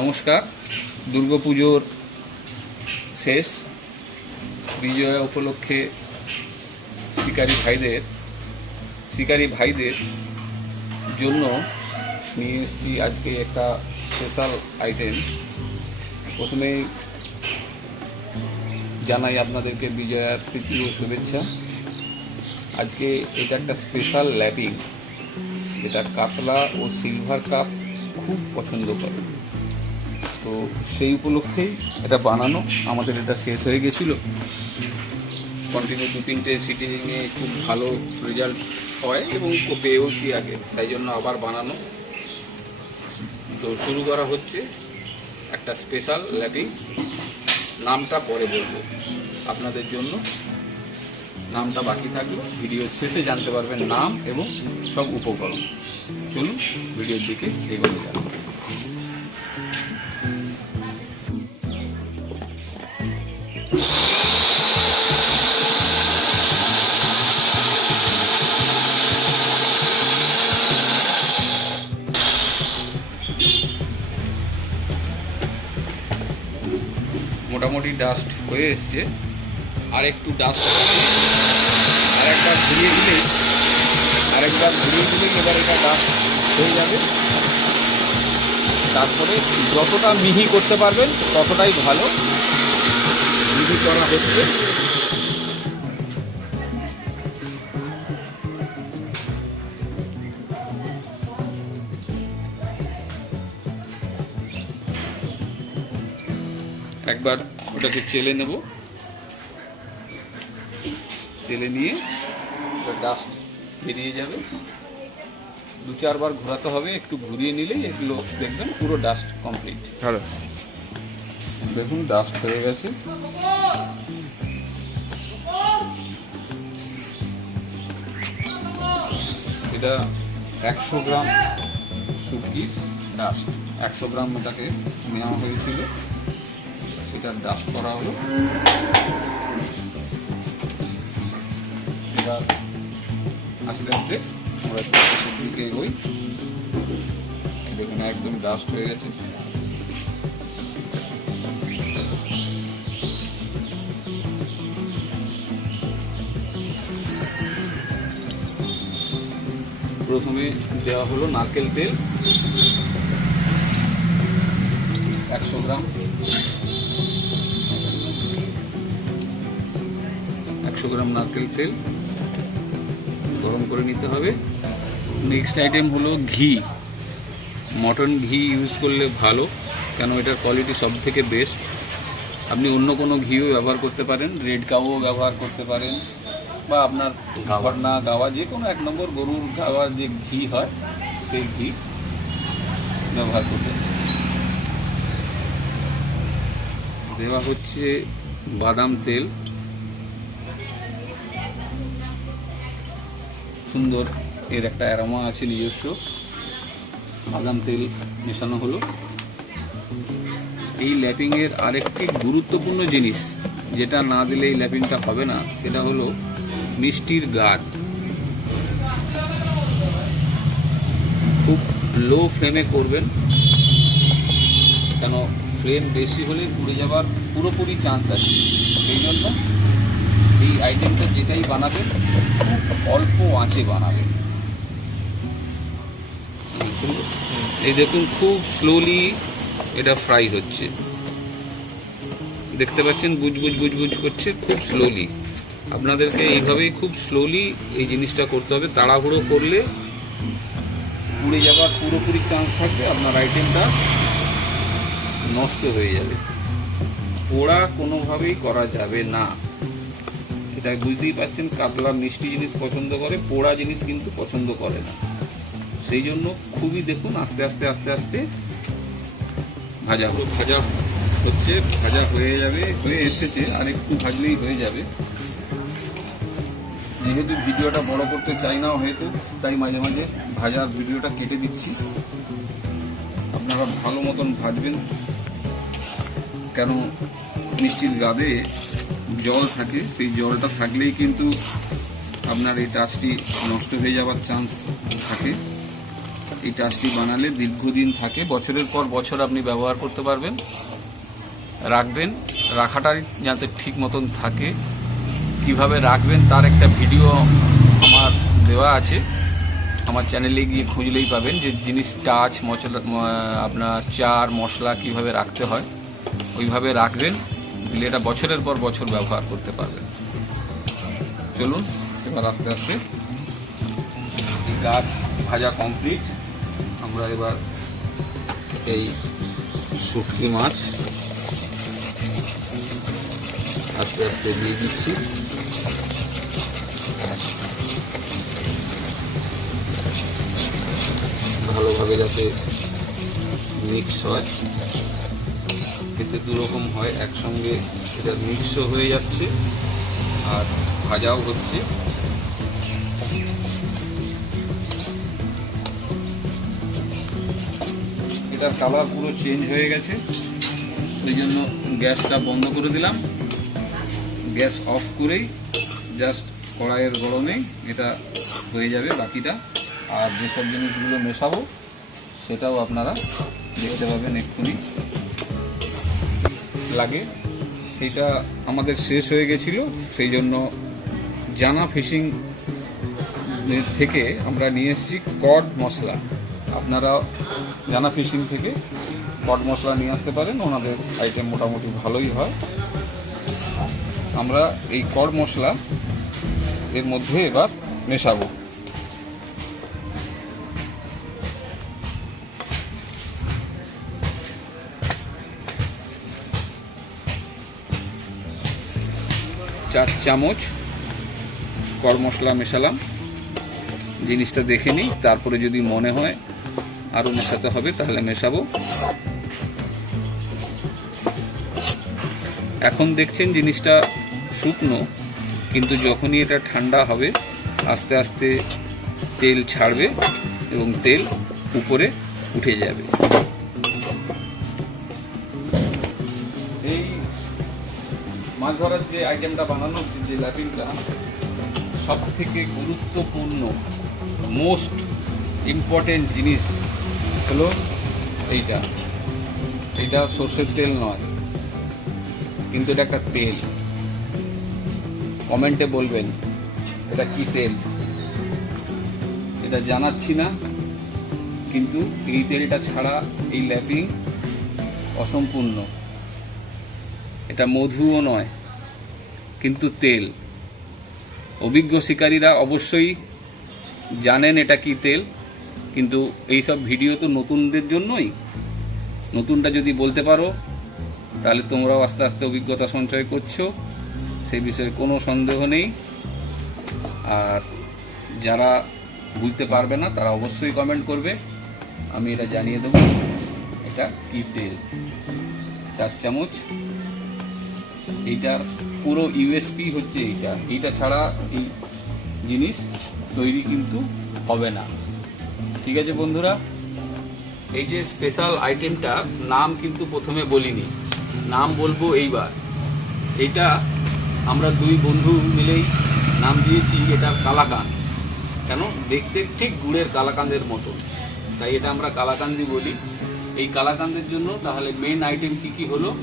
নমস্কার, দুর্গাপুজোর শেষ, বিজয়া উপলক্ষে শিকারী ভাইদের শিকারী ভাইদের জন্য নিয়ে এসেছি আজকে একটা স্পেশাল আইটেম প্রথমেই জানাই আপনাদেরকে বিজয়ার প্রীতি ও শুভেচ্ছা। আজকে এটা একটা স্পেশাল ল্যাপিং যেটা কাতলা ও সিলভার কাপ খুব পছন্দ করে। তো সেই উপলক্ষেই এটা বানানো। আমাদের এটা শেষ হয়ে গেছিল। কন্টিনিউ দু তিনটে সিটিংয়ে খুব ভালো রেজাল্ট হয় এবং পেয়েওছি আগে। তাই জন্য আবার বানানো। তো শুরু করা হচ্ছে একটা স্পেশাল ল্যাপিং নামটা পরে বলব আপনাদের জন্য। নামটা বাকি থাকল ভিডিওর শেষে জানতে পারবেন নাম এবং সব উপকরণ। চলুন, ভিডিওর দিকে এগোনো যাক। মোটামুটি ডাস্ট হয়ে এসছে। আর একটু ডাস্ট আর একবার ঘুরিয়ে দিলে আরেকবার ঘুরিয়ে দিলেই এবার এটা ডাস্ট হয়ে যাবে। তারপরে যতটা মিহি করতে পারবেন, ততটাই ভালো। মিহি করা হচ্ছে। একবার ওটাকে চেলে নেব। চেলে নিয়ে ডাস্ট বেরিয়ে যাবে। দু চারবার ঘোরাতে হবে একটু ঘুরিয়ে নিলেই এগুলো দেখবেন পুরো ডাস্ট কমপ্লিট ভালো। দেখুন ডাস্ট হয়ে গেছে। এটা একশো গ্রাম শুটকির ডাস্ট একশো গ্রাম ওটাকে নেওয়া হয়েছিল। সেটা ডাস্ট করা হলো। এবার আস্তে আস্তে আমরা দেখুন, একদম ডাস্ট হয়ে গেছে। প্রথমে দেওয়া হলো নারকেল তেল। একশো গ্রাম। একশো গ্রাম নারকেল তেল গরম করে নিতে হবে। নেক্সট আইটেম হলো ঘি। মটন ঘি ইউজ করলে ভালো কেন এটার কোয়ালিটি সব থেকে বেস্ট আপনি অন্য কোনো ঘিও ব্যবহার করতে পারেন রেড কাউও ব্যবহার করতে পারেন বা আপনার গাওয়ার না গাওয়া যে কোনো এক নম্বর গরুর গাওয়ার যে ঘি হয় সেই ঘি ব্যবহার করতে দেওয়া হচ্ছে বাদাম তেল। সুন্দর এর একটা অ্যারোমা আছে নিজস্ব। বাদাম তেল মেশানো হলো। এই ল্যাপিংয়ের আরেকটি গুরুত্বপূর্ণ জিনিস, যেটা না দিলে এই ল্যাপিংটা হবে না, সেটা হলো মিষ্টির গাছ খুব লো ফ্লেমে করবেন। কেন? ফ্লেম বেশি হলে পুড়ে যাবার পুরোপুরি চান্স আছে। সেই জন্য এই আইটেমটা যেটাই বানাবেন খুব অল্প আঁচে বানাবেন এই দেখুন, খুব স্লোলি এটা ফ্রাই হচ্ছে। দেখতে পাচ্ছেন, বুজ বুজ বুজ বুজ করছে, খুব স্লোলি আপনাদেরকে এইভাবেই খুব স্লোলি এই জিনিসটা করতে হবে। তাড়াহুড়ো করলে পুড়ে যাওয়ার পুরোপুরি চান্স থাকবে, আপনার আইটেমটা নষ্ট হয়ে যাবে। পোড়া কোনোভাবেই করা যাবে না। এটা বুঝতেই পারছেন, কাতলা মিষ্টি জিনিস পছন্দ করে, পোড়া জিনিস কিন্তু পছন্দ করে না। সেই জন্য খুবই দেখুন, আস্তে আস্তে আস্তে আস্তে ভাজা হলো ভাজা হচ্ছে, ভাজা হয়ে যাবে, হয়ে এসেছে, আর একটু ভাজলেই হয়ে যাবে। যেহেতু ভিডিওটা বড় করতে চাই না হয়তো, তাই মাঝে মাঝে ভাজার ভিডিওটা কেটে দিচ্ছি। আপনারা ভালো মতন ভাজবেন। কেন মিষ্টির গাদে জল থাকে, সেই জলটা থাকলেই কিন্তু আপনার এই টাচটি নষ্ট হয়ে যাওয়ার চান্স থাকে। এই টাচটি বানালে দীর্ঘদিন থাকে, বছরের পর বছর আপনি ব্যবহার করতে পারবেন। রাখবেন, রাখাটাই যাতে ঠিক মতন থাকে। কীভাবে রাখবেন তার একটা ভিডিও আমার দেওয়া আছে। আমার চ্যানেলে গিয়ে খুঁজলেই পাবেন যে জিনিস টাচ, মশলা আপনার চার মশলা কীভাবে রাখতে হয়। ওইভাবে রাখবেন। দিলে এটা বছরের পর বছর ব্যবহার করতে পারবেন চলুন, এবার আস্তে আস্তে। গাছ ভাজা কমপ্লিট আমরা এবার এই শুটকি মাছ আস্তে আস্তে দিয়ে দিচ্ছি। ভালোভাবে যাতে মিক্স হয়। এতে দুরকম হয়। একসঙ্গে এটা মিক্সও হয়ে যাচ্ছে আর ভাজাও হচ্ছে। এটার কালার পুরো চেঞ্জ হয়ে গেছে। ওই জন্য গ্যাসটা বন্ধ করে দিলাম। গ্যাস অফ করেই জাস্ট কড়াইয়ের গরমে এটা হয়ে যাবে বাকিটা। আর যেসব জিনিসগুলো মেশাবো, সেটাও আপনারা দেখতে পাবেন এক্ষুনি। লাগে। সেটা আমাদের শেষ হয়ে গেছিল। সেই জন্য জানা ফিশিং থেকে আমরা নিয়ে এসেছি কড মশলা। আপনারা জানা ফিশিং থেকে কড মশলা নিয়ে আসতে পারেন। ওনাদের আইটেম মোটামুটি ভালোই হয়। আমরা এই কড মশলা এর মধ্যে এবার মেশাবো। চার চামচ কর মশলা মেশালাম। জিনিসটা দেখে নিই, তারপরে যদি মনে হয় আরও মেশাতে হবে, তাহলে মেশাবো। এখন দেখছেন জিনিসটা শুকনো, কিন্তু যখনই এটা ঠান্ডা হবে, আস্তে আস্তে তেল ছাড়বে এবং তেল উপরে উঠে যাবে। মাছ ধরার যে আইটেমটা বানানোর যে ল্যাপিংটা সব থেকে গুরুত্বপূর্ণ মোস্ট ইম্পর্টেন্ট জিনিস হলো এইটা। এইটা সর্ষের তেল নয়, কিন্তু এটা একটা তেল। কমেন্টে বলবেন, এটা কি তেল? এটা জানাচ্ছি না, কিন্তু এই তেলটা ছাড়া এই ল্যাপিং অসম্পূর্ণ। এটা মধুও নয়, কিন্তু তেল। অভিজ্ঞ শিকারীরা অবশ্যই জানেন এটা কি তেল, কিন্তু এইসব ভিডিও তো নতুনদের জন্যই। নতুনটা যদি বলতে পারো, তাহলে তোমরাও আস্তে আস্তে অভিজ্ঞতা সঞ্চয় করছ, সেই বিষয়ে কোনো সন্দেহ নেই। আর যারা বুঝতে পারবে না, তারা অবশ্যই কমেন্ট করবে। আমি এটা জানিয়ে দেবো, এটা কি তেল? চার চামচ। এইটার পুরো ইউএসপি হচ্ছে এইটা। এইটা ছাড়া এই জিনিস তৈরি কিন্তু হবে না। ঠিক আছে বন্ধুরা? এই যে স্পেশাল আইটেমটা নাম কিন্তু প্রথমে বলিনি। নাম বলব এইবার। এটা আমরা দুই বন্ধু মিলেই নাম দিয়েছি, এটা কালাকান কেন? দেখতে ঠিক গুড়ের কালাকান্দের মতো। তাই এটা আমরা কালাকান্দি বলি। এই কালাকান্দের জন্য তাহলে মেন আইটেম কি কি হলো?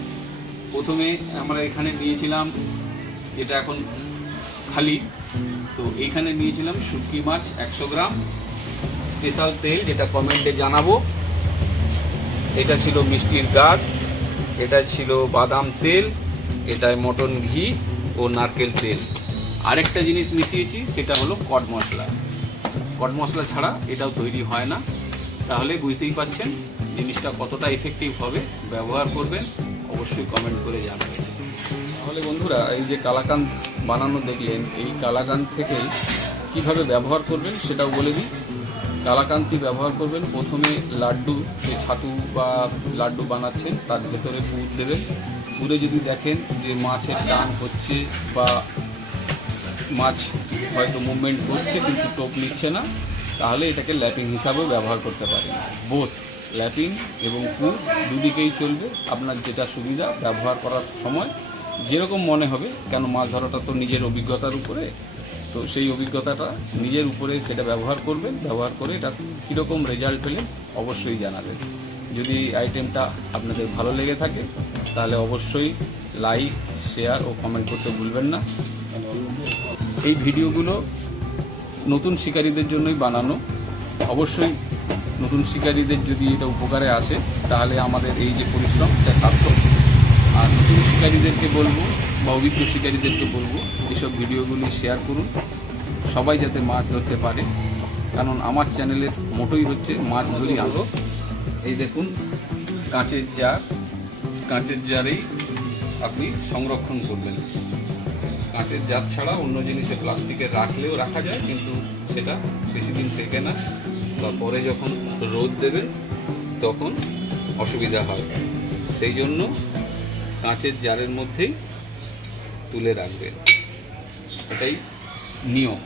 প্রথমে আমরা এখানে নিয়েছিলাম এটা এখন খালি। তো এইখানে নিয়েছিলাম শুটকি মাছ একশো গ্রাম, স্পেশাল তেল যেটা কমেন্টে জানাব। এটা ছিল মিষ্টির গাছ, এটা ছিল বাদাম তেল, এটায় মটন ঘি ও নারকেল তেল। আরেকটা জিনিস মিশিয়েছি, সেটা হলো কট মশলা। কট মশলা ছাড়া এটাও তৈরি হয় না। তাহলে বুঝতেই পাচ্ছেন জিনিসটা কতটা এফেক্টিভ হবে, ব্যবহার করবেন। অবশ্যই কমেন্ট করে জানাবেন। তাহলে বন্ধুরা, এই যে কালাকান বানানো দেখলেন, এই কালাকান থেকেই কীভাবে ব্যবহার করবেন সেটাও বলে দিই। কালাকান্তি ব্যবহার করবেন? প্রথমে লাড্ডু, যে ছাতু বা লাড্ডু বানাচ্ছেন তার ভেতরে পুর দেবেন। পুরে যদি দেখেন যে মাছের টান হচ্ছে বা মাছ হয়তো মুভমেন্ট করছে, কিন্তু টোপ নিচ্ছে না, তাহলে এটাকে ল্যাপিং হিসাবেও ব্যবহার করতে পারেন। বোথ ল্যাপিং এবং পুর দুদিকেই চলবে। আপনার যেটা সুবিধা, ব্যবহার করার সময় যেরকম মনে হবে, কেন মাছ ধরাটা তো নিজের অভিজ্ঞতার উপরে, তো সেই অভিজ্ঞতাটা নিজের উপরে সেটা ব্যবহার করবেন, ব্যবহার করে এটা কীরকম রেজাল্ট পেলেন অবশ্যই জানাবেন। যদি আইটেমটা আপনাদের ভালো লেগে থাকে, তাহলে অবশ্যই লাইক শেয়ার ও কমেন্ট করতে ভুলবেন না। এই ভিডিওগুলো নতুন শিকারীদের জন্যই বানানো। অবশ্যই নতুন শিকারীদের যদি এটা উপকারে আসে, তাহলে আমাদের এই যে পরিশ্রম, এটা সার্থক। আর নতুন শিকারীদেরকে বলব, বা অভিজ্ঞ শিকারীদেরকে বলব এইসব ভিডিওগুলি শেয়ার করুন। সবাই যাতে মাছ ধরতে পারে। কারণ আমার চ্যানেলের মোটোই হচ্ছে মাছ ধরি আলো। এই দেখুন, কাঁচের জার। কাঁচের জারেই আপনি সংরক্ষণ করবেন। কাঁচের জার ছাড়া অন্য জিনিসে প্লাস্টিকের রাখলেও রাখা যায়, কিন্তু সেটা বেশি দিন থেকে না। বা পরে যখন রোদ দেবে, তখন অসুবিধা হয়। সেই জন্য কাঁচের জারের মধ্যেই তুলে রাখবে। এটাই নিয়ম।